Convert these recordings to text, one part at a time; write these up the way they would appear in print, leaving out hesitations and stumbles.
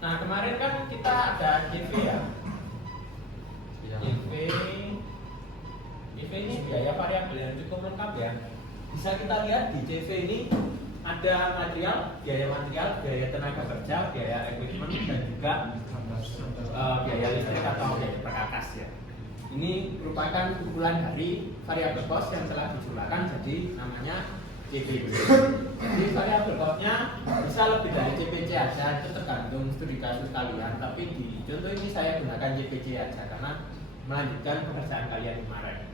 Nah kemarin kan kita ada CV ya. CV ini biaya variabel yang cukup lengkap ya. Bisa kita lihat di CV ini ada biaya tenaga kerja, biaya equipment dan juga biaya listrik atau biaya perkakas ya. Ini merupakan kumpulan dari variabel cost yang telah dijumlahkan jadi namanya CPC. Jadi variabel cost-nya bisa lebih dari CPC aja, itu tergantung studi kasus kalian. Tapi di contoh ini saya gunakan CPC aja karena melanjutkan pekerjaan kalian kemarin.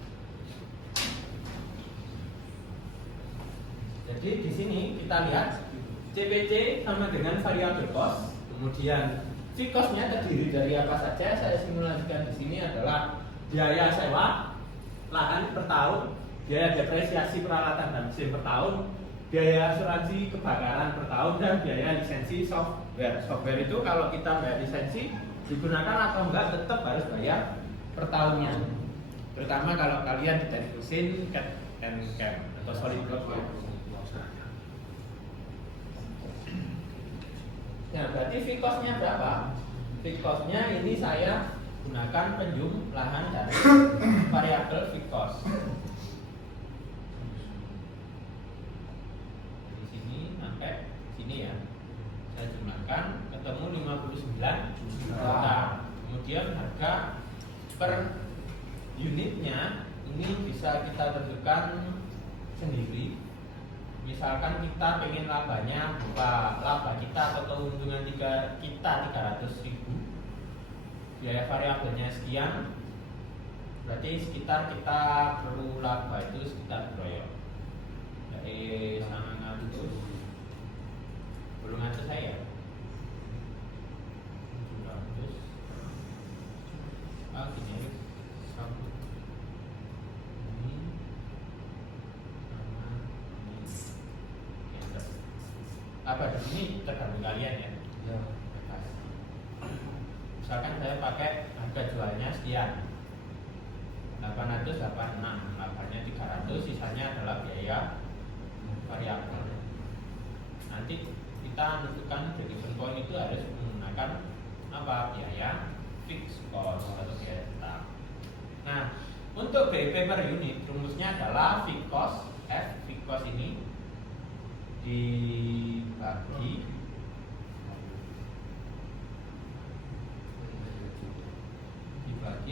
Jadi di sini kita lihat CPC sama dengan variabel cost, kemudian fixed cost-nya terdiri dari apa saja? Saya simulasikan di sini adalah biaya sewa lahan per tahun, biaya depresiasi peralatan dan mesin per tahun, biaya asuransi kebakaran per tahun, dan biaya lisensi software. Software itu kalau kita bayar lisensi digunakan atau enggak tetap harus bayar per tahunnya. Terutama kalau kalian di teknik mesin, CAD and CAM atau SolidWorks. Nah, berarti fixed cost-nya berapa? Fixed cost-nya ini saya gunakan penjumlahan dari variabel fixed cost. Di sini sampai sini ya. Saya jumlahkan ketemu 59 juta. Kemudian harga per unitnya ini bisa kita tentukan sendiri. Misalkan kita pengen labanya laba kita atau keuntungan kita 300.000, biaya variabelnya sekian, berarti sekitar kita perlu laba itu sekitar berapa? Dari 900, belum ada saya 700. Gini satu ini apa di sini tergantung kalian ya. Misalkan saya pakai harga jualnya sekian 886, labanya 300, sisanya adalah biaya variabel. Nanti kita menentukan break-even point itu harus menggunakan apa? Biaya fixed cost atau biaya tetap. Nah, untuk BIP per unit rumusnya adalah fixed cost F. Fixed cost ini dibagi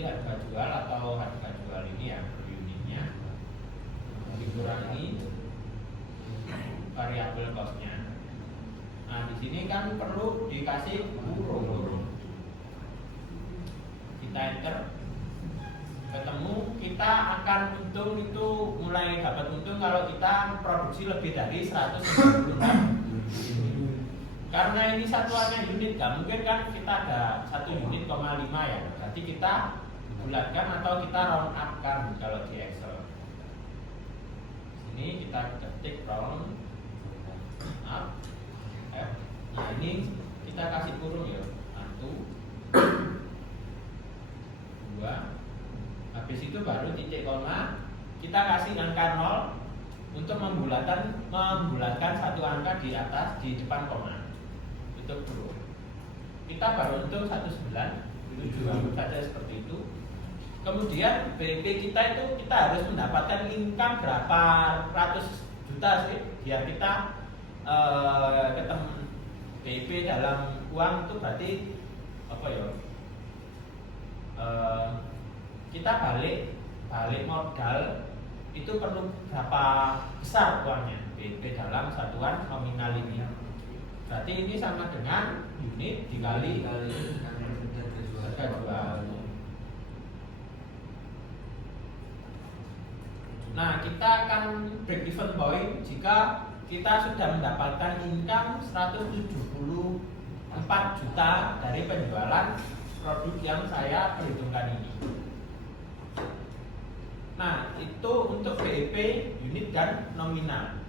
harga jual atau harga jual ini ya per unitnya dikurangi variabel costnya. Nah di sini kan perlu dikasih kurung. Kita enter, ketemu kita akan untung itu mulai dapat untung kalau kita produksi lebih dari 196. Karena ini satuannya unit, nggak mungkin kan kita ada 1 unit, 5 ya. Berarti kita bulatkan atau kita round up kan kalau di Excel. Sini kita ketik round up F. Nah ini kita kasih kurung ya, 1, 2. Habis itu baru titik koma, kita kasih angka 0 untuk membulatkan satu angka di atas di depan koma. Itu kurung. Kita baru untuk 19, saja seperti itu. Kemudian BIP kita itu kita harus mendapatkan income berapa ratus juta sih biar kita ketemu BIP dalam uang itu berarti apa ya? Kita balik modal itu perlu berapa besar uangnya BIP dalam satuan nominal ini. Berarti ini sama dengan unit dikali harga jual. Nah, kita akan break even point jika kita sudah mendapatkan income 174 juta dari penjualan produk yang saya perhitungkan ini. Nah, itu untuk BIP unit dan nominal.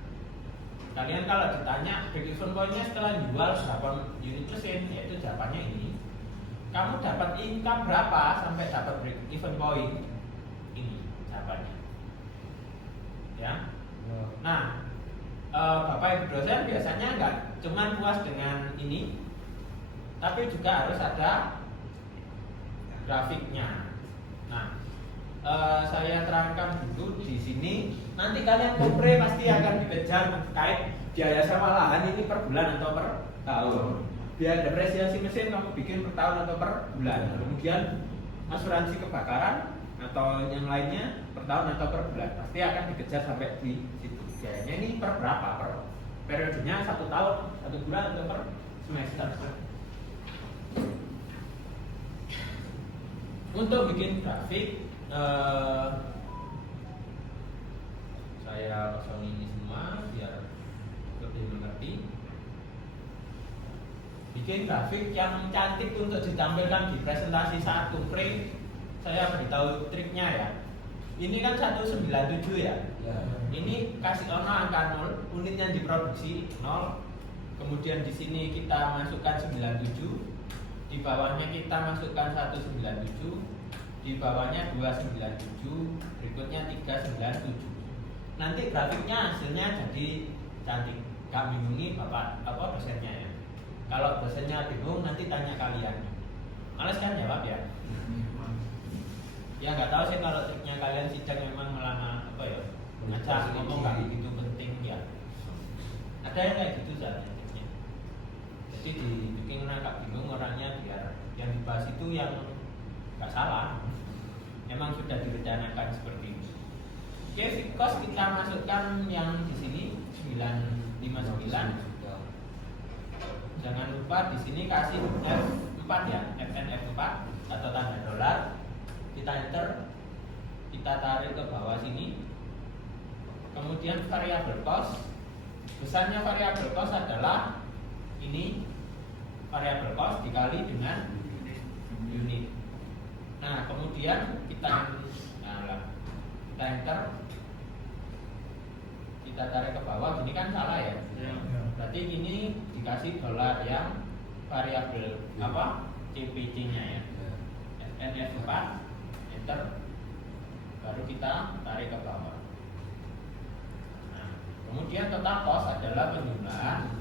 Kalian kalau ditanya break even point-nya setelah jual berapa unit mesin, yaitu jawabannya ini. Kamu dapat income berapa sampai dapat break even point? Ini jawabannya. Ya. Nah, Bapak Ibu dosen biasanya nggak cuma puas dengan ini, tapi juga harus ada grafiknya. Nah, saya terangkan dulu di sini. Nanti kalian kompre pasti akan dikejar terkait biaya sewa lahan ini per bulan atau per tahun. Biaya depresiasi mesin kamu bikin per tahun atau per bulan. Kemudian asuransi kebakaran atau yang lainnya per tahun atau per bulan. Pasti akan dikejar sampai di situ. Biayanya ini per berapa? Per periodenya 1 tahun, 1 bulan atau per semester. Untuk bikin grafik, saya kosong ini semua biar lebih mengerti. Bikin grafik yang cantik untuk ditampilkan di presentasi saat kompre, saya beritahu triknya ya. Ini kan 197 ya. Ini kasih angka 0, unit yang diproduksi 0. Kemudian di sini kita masukkan 97, di bawahnya kita masukkan 197, di bawahnya 297, berikutnya 397. Nanti grafiknya hasilnya jadi cantik. Gak bingungi Bapak dosennya ya. Kalau dosennya bingung nanti tanya kalian. Males kan jawab ya? Ya nggak tahu sih kalau triknya kalian sidang memang melama ngajak ngomong nggak begitu penting ya. Ada yang kayak gitu saja triknya. Jadi dibikin agak bingung orangnya biar yang dibahas itu yang nggak salah. Memang sudah direncanakan seperti ini. Oke, fixed cost kita masukkan yang di sini 959. Jangan lupa di sini kasih F4 ya, FNF4 atau tanda dolar. Kita enter, kita tarik ke bawah sini. Kemudian variable cost. Besarnya variable cost adalah ini variable cost dikali dengan unit. Nah, kemudian kita enter, kita tarik ke bawah. Ini kan salah ya. Berarti ini dikasih dolar yang variabel CPC-nya ya. FNF4, enter, baru kita tarik ke bawah. Nah, kemudian total cost adalah penjumlahan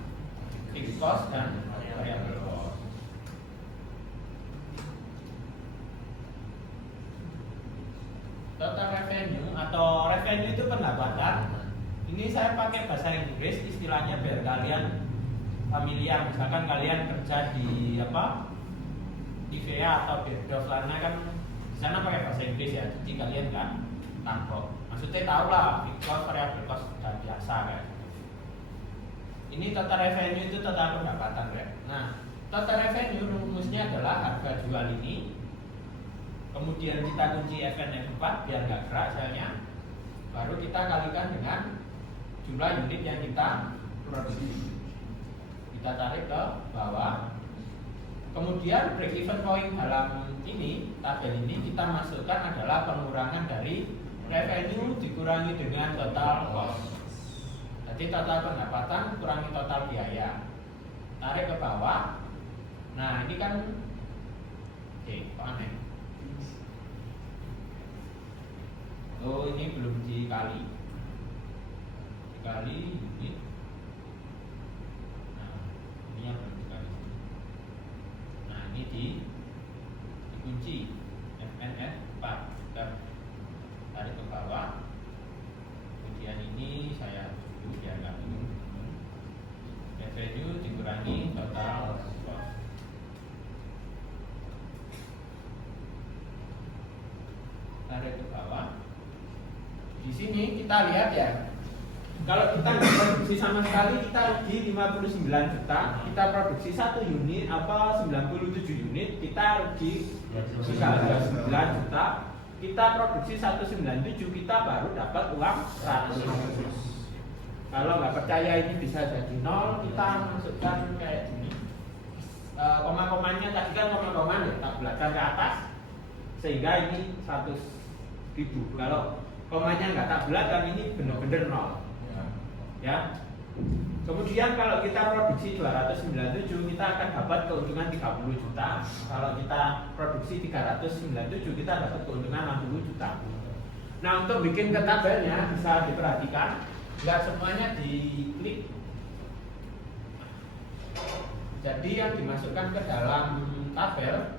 fixed cost dan variable cost. Total revenue atau revenue itu pendapatan. Ini saya pakai bahasa Inggris, istilahnya biar kalian familiar. Misalkan kalian kerja di IVA atau Berdof Lana kan di sana pakai bahasa Inggris ya, jadi kalian nggak tangkap. Maksudnya tahu lah, fixed cost, variable cost sudah biasa kan. Ini total revenue itu total pendapatan ya. Nah, total revenue rumusnya adalah harga jual ini. Kemudian kita kunci FNF4 biar nggak gerak selnya. Baru kita kalikan dengan jumlah unit yang kita produksi. Kita tarik ke bawah. Kemudian break even point dalam ini, tabel ini kita masukkan adalah pengurangan dari revenue dikurangi dengan total cost. Jadi total pendapatan kurangi total biaya. Tarik ke bawah. Nah, ini kan kok aneh. Oh, ini belum dikali unit. Nah, ini yang belum dikali. Nah, ini dikunci FNF 4 tarik ke bawah. Kemudian ini saya dulu biar nggak bingung. Revenue dikurangi total cost. Tarik ke bawah. Di sini kita lihat ya, kalau kita nggak produksi sama sekali kita rugi 59 juta. Kita produksi 1 unit 97 unit, kita rugi 39 juta. Kita produksi 197, kita baru dapat uang 100. Kalau nggak percaya ini bisa jadi 0, kita masukkan kayak gini. Koma-komanya tadi kan koma-koma ya, tak belakang ke atas, sehingga ini 100.000. Kalau komanya nggak tak belakang ini benar-benar 0 ya. Kemudian kalau kita produksi 297 kita akan dapat keuntungan 30 juta. Kalau kita produksi 397 kita dapat keuntungan 60 juta. Nah, untuk bikin ke tabelnya bisa diperhatikan, nggak semuanya diklik. Jadi yang dimasukkan ke dalam tabel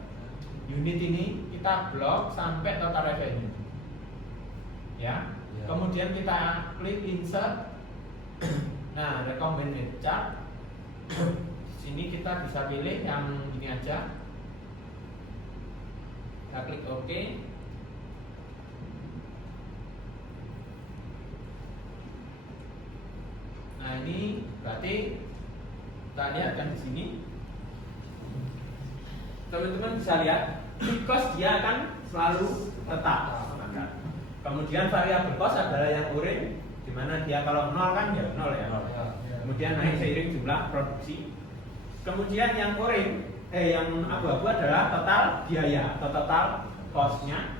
unit ini kita blok sampai total revenue. Ya. Kemudian kita klik insert. Nah, recommended chart. Sini kita bisa pilih yang ini aja. Kita klik OK. Nah, ini berarti kita lihat kan di sini. Teman-teman bisa lihat, cost dia akan selalu tetap. Kemudian variabel cost adalah yang orange, di mana dia kalau nol kan ya nol ya. Kemudian naik seiring jumlah produksi. Kemudian yang orange, yang abu-abu adalah total biaya atau total cost-nya.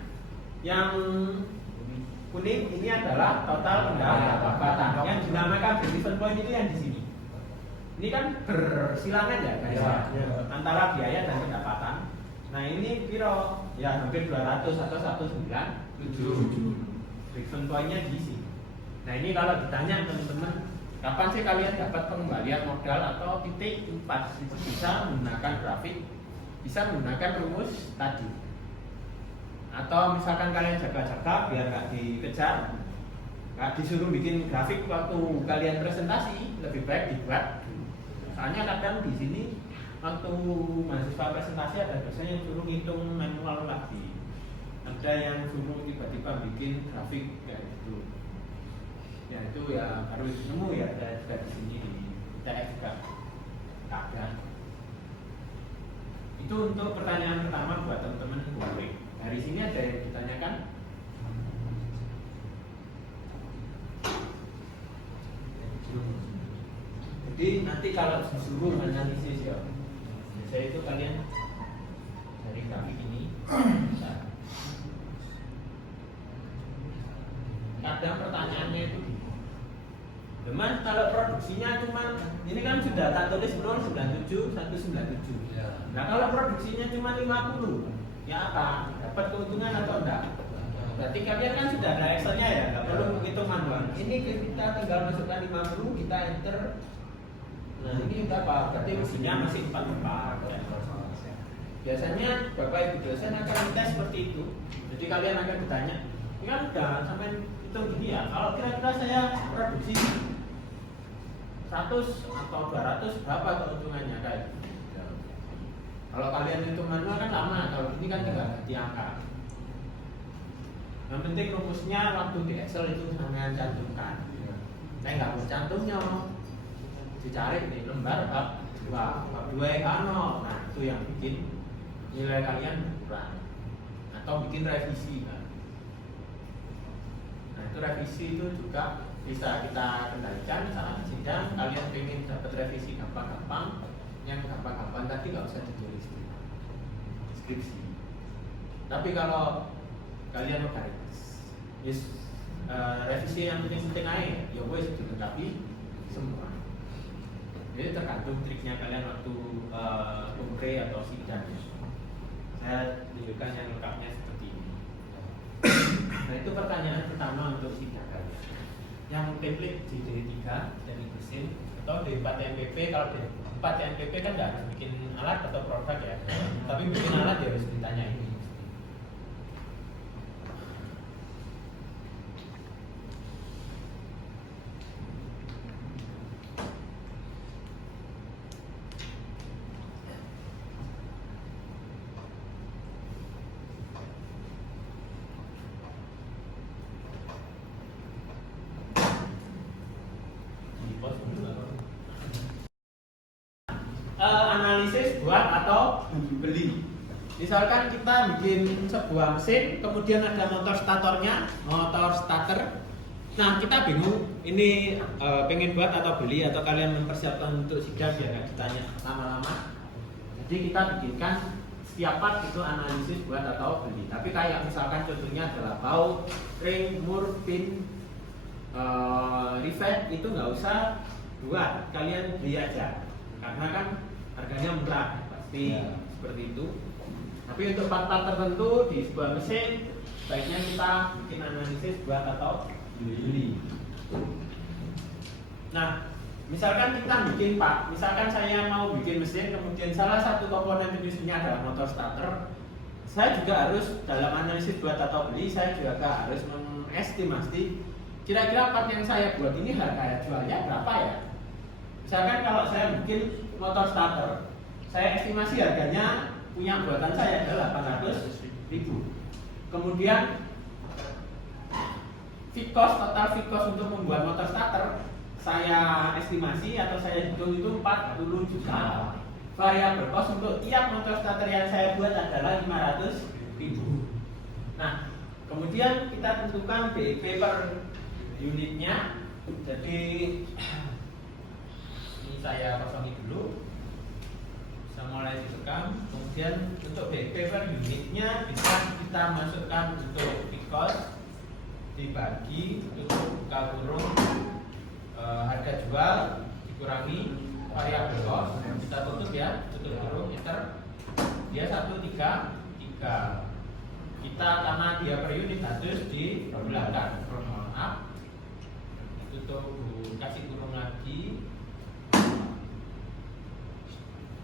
Yang kuning ini adalah total pendapatan. Yang dinamakan break-even point ini yang di sini. Ini kan bersilangan ya guys antara biaya dan pendapatan. Nah ini piro ya hampir 200 atau 197. Break-even point-nya di sini. Nah ini kalau ditanya teman-teman, kapan sih kalian dapat pengembalian modal atau titik 4? Itu bisa menggunakan grafik, bisa menggunakan rumus tadi. Atau misalkan kalian jaga-jaga biar nggak dikejar, nggak disuruh bikin grafik waktu kalian presentasi, lebih baik dibuat. Soalnya kadang di sini waktu mahasiswa presentasi ada dosen yang suruh ngitung manual lagi, ada yang suruh tiba-tiba bikin grafik kayak gitu. Ya itu ya harus nemu ya, ada juga di sini di TX juga ada. Itu untuk pertanyaan pertama buat teman-teman boleh. Dari sini ada yang ditanyakan? Jadi nanti kalau disuruh analisis ya, biasanya itu kalian dari grafik ini kadang pertanyaannya itu teman kalau produksinya cuma ini kan sudah tak tulis 097 197. Nah kalau produksinya cuma 50, ya apa? Dapat keuntungan atau enggak? Berarti kalian kan sudah ada Excel-nya ya, nggak perlu menghitung manual. Ini kita tinggal masukkan 50, kita enter. Nah ini apa? Berarti mesinnya masih 4 tempat. Biasanya Bapak Ibu dosen akan tes seperti itu. Jadi kalian akan ditanya, ini kan udah sampai hitung gini ya. Kalau kira-kira saya produksi 100 atau 200 berapa keuntungannya kayak? Kalau kalian hitung manual kan lama. Kalau ini kan tinggal ganti angka. Yang penting rumusnya waktu di Excel itu sampean cantumkan. Saya nggak mau cantumnya, dicari di lembar bab 2 kano. Nah itu yang bikin nilai kalian kurang atau bikin revisi kan. Nah itu revisi itu juga bisa kita kendalikan saat sidang. Kalian ingin dapat revisi gampang-gampang, yang gampang-gampang tadi nggak usah ditulis di skripsi. Tapi kalau kalian otoritas, revisi yang penting-penting aja, ya wes dilengkapi semua. Jadi tergantung triknya kalian waktu kongre atau sidang. Saya tunjukkan yang lengkapnya seperti ini. Nah itu pertanyaan pertama untuk sidang kalian. Yang template di D3 dari mesin atau D4 TMPP. Kalau D4 TMPP kan nggak harus bikin alat atau produk ya, tapi bikin alat ya harus ditanya ini. Analisis buat atau beli. Misalkan kita bikin sebuah mesin, kemudian ada motor statornya, motor starter. Nah kita bingung, ini pengen buat atau beli atau kalian mempersiapkan untuk sidang ya kan ditanya lama-lama. Jadi kita bikinkan setiap part itu analisis buat atau beli. Tapi kayak misalkan contohnya adalah baut, ring, mur, pin, rivet itu nggak usah buat, kalian beli aja. Karena kan harganya murah pasti seperti itu. Tapi untuk part-part tertentu di sebuah mesin baiknya kita bikin analisis buat atau beli. Nah Misalkan kita bikin Pak, misalkan saya mau bikin mesin, kemudian salah satu komponen mesinnya adalah motor starter, saya juga harus dalam analisis buat atau beli, saya juga harus mengestimasi kira-kira part yang saya buat ini harga jualnya berapa ya. Misalkan kalau saya bikin motor starter, saya estimasi harganya punya buatan saya adalah 800.000. Kemudian fit cost, total fit cost untuk membuat motor starter saya estimasi atau saya hitung itu 40 juta. Variable cost untuk tiap motor starter yang saya buat adalah 500.000. Nah, kemudian kita tentukan BEP per unitnya. Jadi ini saya kosongi dulu. Bisa mulai ditekan. Kemudian untuk BEP per unitnya bisa kita masukkan untuk fit cost dibagi untuk buka kurung harga jual dikurangi variabel cost, kita tutup ya, tutup kurung enter, dia 133. Kita karena dia per unit harus dibulatkan, maaf, tutup, kasih kurung lagi,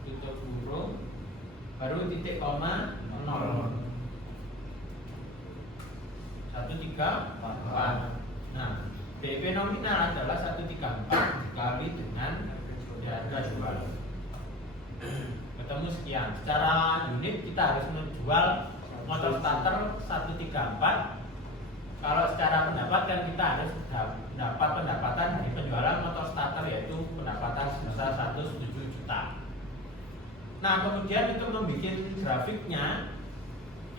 tutup kurung, baru titik koma 0, 134. Nah, BEP nominal adalah 134 dikali dengan harga jual. Ketemu sekian. Secara unit kita harus menjual motor starter 134. Kalau secara pendapatan kita harus dapat pendapatan dari penjualan motor starter, yaitu pendapatan sebesar 107 juta. Nah, kemudian itu membuat grafiknya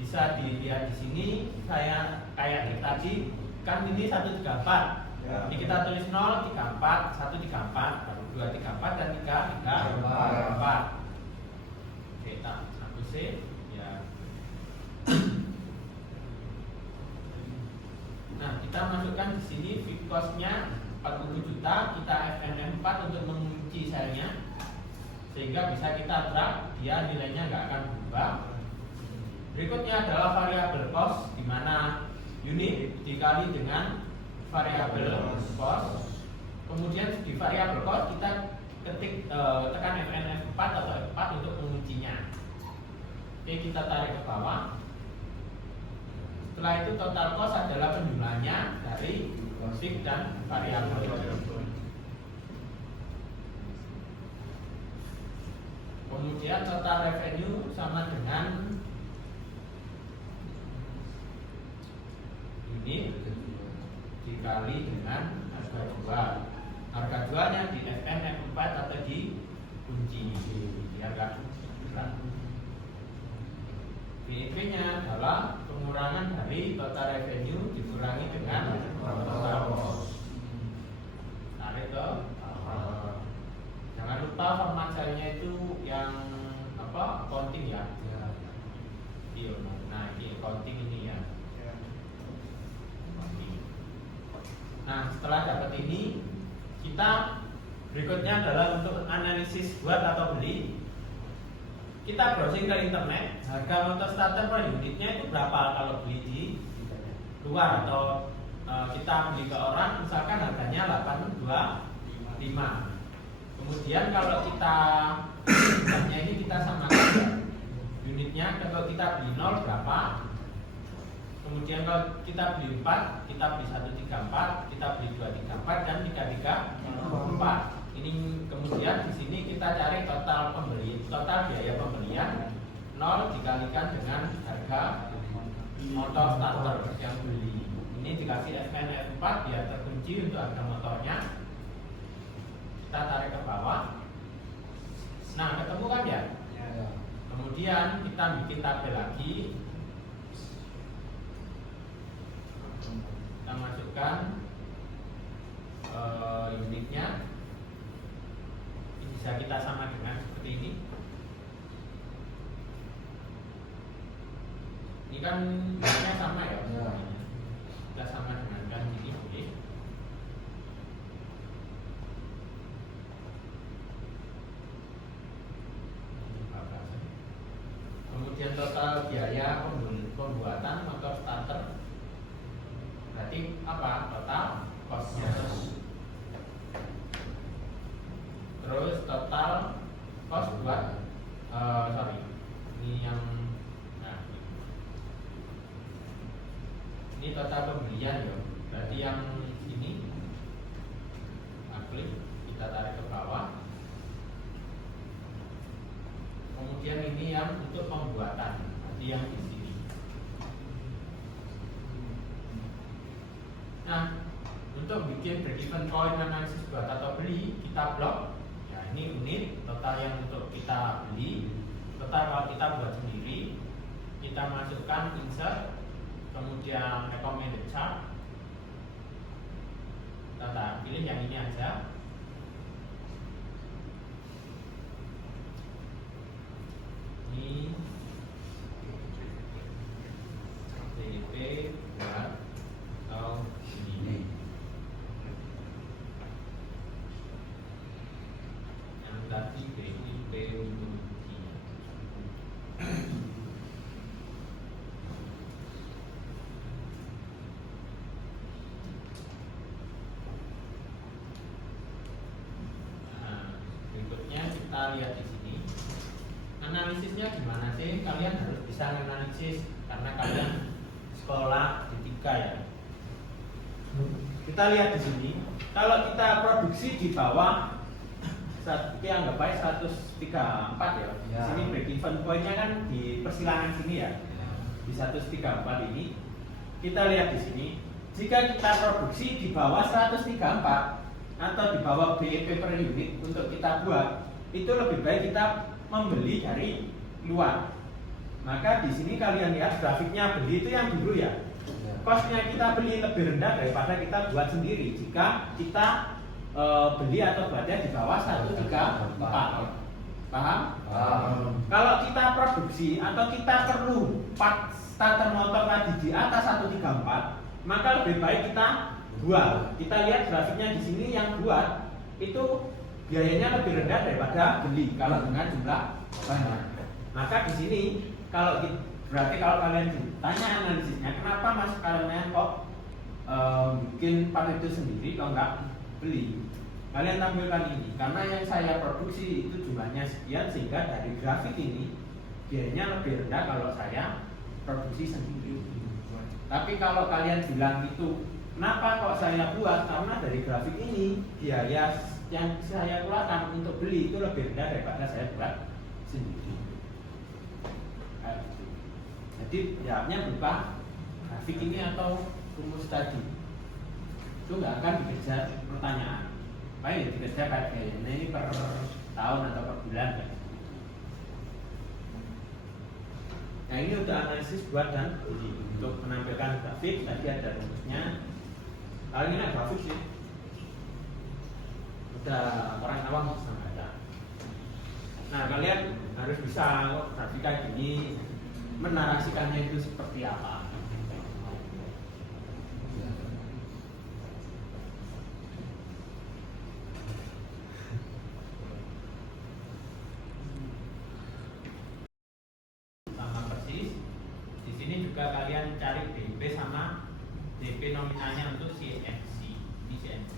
bisa dilihat di sini. Saya kayak tadi kan ini 134. Ya. Ini kita tulis 0, 34, 134, baru 2, 34 dan 3, 34. Oke, kita hapus ya. Nah, kita masukkan di sini fit cost-nya 40 juta, kita FNM 4 untuk mengunci selnya, sehingga bisa kita track dia nilainya nggak akan berubah. Berikutnya adalah variabel cost, di mana unit dikali dengan variabel cost. Kemudian di variabel cost kita ketik tekan FNF 4 atau F4 untuk menguncinya. Oke, kita tarik ke bawah. Setelah itu total cost adalah penjumlahnya dari fix dan variabel. Kemudian total revenue sama dengan unit dikali dengan harga jual. Harga jualnya di FN F4 atau di kunci ya kan. BEP nya adalah pengurangan dari total revenue dikurangi dengan total cost. Tarik ke jangan lupa format filenya itu yang apa, accounting ya. Iya, nah ini accounting ini ya. Nah, setelah dapat ini, kita berikutnya adalah untuk analisis buat atau beli. Kita browsing ke internet, harga motor starter per unitnya itu berapa kalau beli di luar, atau kita beli ke orang, misalkan harganya 825. Kemudian kalau kita ini kita samakan unitnya, kalau kita beli 0 berapa. Kemudian kalau kita beli 4, kita beli 134, kita beli 234 dan 334. Ini kemudian di sini kita cari total biaya pembelian 0 dikalikan dengan harga motor starter yang beli. Ini dikasih FNF 4 biar terkunci untuk harga motornya. Kita tarik ke bawah. Nah, ketemu kan ya? Kemudian kita bikin tabel lagi. Kita masukkan unitnya. Bisa kita sama dengan seperti ini. Ini kan unitnya sama ya? Kita sama dengan kan ini. Kemudian total biaya pembuatan motor starter, berarti apa? Total costnya. terus total cost buat sorry, ini yang nah, ini total pembelian ya. Berarti yang ini klik, kita tarik ke bawah. Kemudian ini yang untuk pembuatan, berarti yang di sini. Nah, untuk bikin break even point analisis buat atau beli, kita blok. Ya, ini unit total yang untuk kita beli. Total kalau kita buat sendiri, kita masukkan insert, kemudian recommended chart. Kita pilih yang ini aja. Ini DP buat atau ini. Yang tadi BIP untuk ini. Nah, berikutnya kita lihat di sini. Analisisnya gimana sih? Kalian harus bisa menganalisis karena kalian sekolah D3 ya. Kita lihat di sini, kalau kita produksi di bawah kita anggap baik 134 ya. Di sini break even point-nya kan di persilangan sini ya. Di 134 ini kita lihat di sini, jika kita produksi di bawah 134 atau di bawah BEP per unit untuk kita buat, itu lebih baik kita membeli dari luar. Maka di sini kalian lihat grafiknya beli itu yang dulu ya. Costnya kita beli lebih rendah daripada kita buat sendiri jika kita beli atau buatnya di bawah 134. Paham? Kalau kita produksi atau kita perlu part starter motor tadi di atas 134, maka lebih baik kita buat. Kita lihat grafiknya di sini yang buat itu biayanya lebih rendah daripada beli kalau dengan jumlah banyak. Maka di sini berarti kalau kalian ditanya analisisnya, kenapa Mas kalian kok bikin part itu sendiri kalau nggak beli? Kalian tampilkan ini karena yang saya produksi itu jumlahnya sekian, sehingga dari grafik ini biayanya lebih rendah kalau saya produksi sendiri. Tapi kalau kalian bilang itu, kenapa kok saya buat? Karena dari grafik ini biaya yang saya keluarkan untuk beli itu lebih rendah daripada saya buat sendiri. Jadi jawabnya berupa grafik ini atau rumus tadi. Itu nggak akan dikejar pertanyaan. Baik ya dikejar kayak ini per tahun atau per bulan kan. Nah ini udah analisis buat dan beli. Untuk menampilkan grafik tadi ada rumusnya. Kalau ini ada grafik sih. Udah orang awam bisa baca. Nah kalian harus bisa grafik kayak gini, menarasikannya itu seperti apa. Sama persis. Di sini juga kalian cari DP sama DP nominalnya untuk CNC. Ini CNC.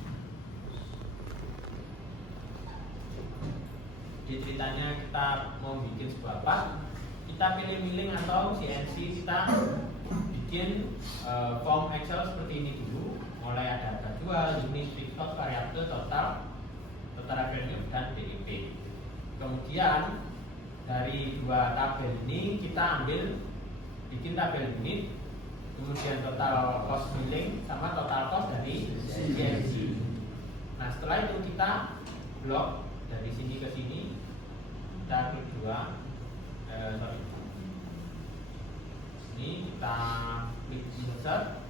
Di ceritanya kita mau bikin sebuah part, kita pilih milling atau CNC, kita bikin form Excel seperti ini dulu. Mulai ada harga jual, unit, fixed cost, variabel, total revenue dan DEP. Kemudian dari dua tabel ini kita ambil bikin tabel unit, kemudian total cost milling sama total cost dari CNC. Nah setelah itu kita blok dari sini ke sini, kita klik dua. Ini kita klik insert,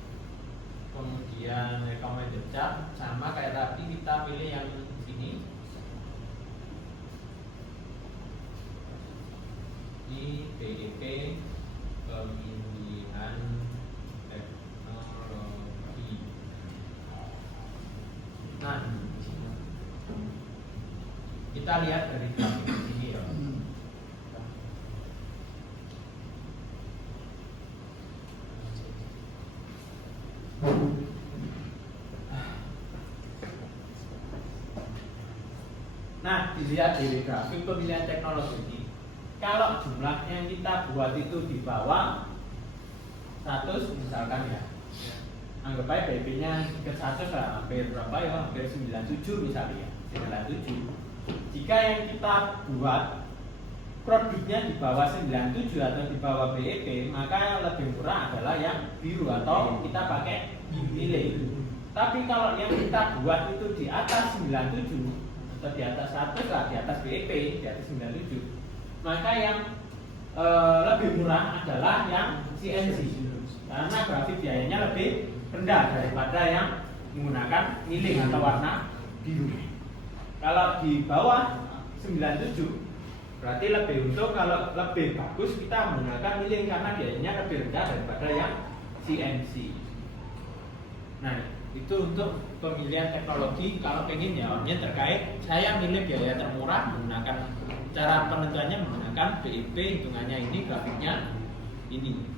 kemudian recommended chart, sama kayak tadi kita pilih yang sini. Ini BDP pemilihan teknologi. Nah, kita lihat dari grafik ini ya. Nah, dilihat dari grafik pemilihan teknologi ini, kalau jumlah yang kita buat itu di bawah 100 misalkan ya, anggap aja BIP-nya ke 100 lah, hampir berapa ya, hampir 97 misalnya ya, 97. Jika yang kita buat produknya di bawah 97 atau di bawah BIP, maka yang lebih murah adalah yang biru atau kita pakai nilai. Tapi kalau yang kita buat itu di atas 97 atau di atas 100 lah, di atas BIP, di atas 97, maka yang lebih murah adalah yang CNC karena grafik biayanya lebih rendah daripada yang menggunakan milling atau warna biru. Kalau di bawah 97 berarti lebih untung, kalau lebih bagus kita menggunakan milling karena biayanya lebih rendah daripada yang CNC. Nah, itu untuk pemilihan teknologi. Kalau pengen ya orangnya terkait saya milih biaya termurah menggunakan cara penentuannya menggunakan BIP, hitungannya ini, grafiknya ini.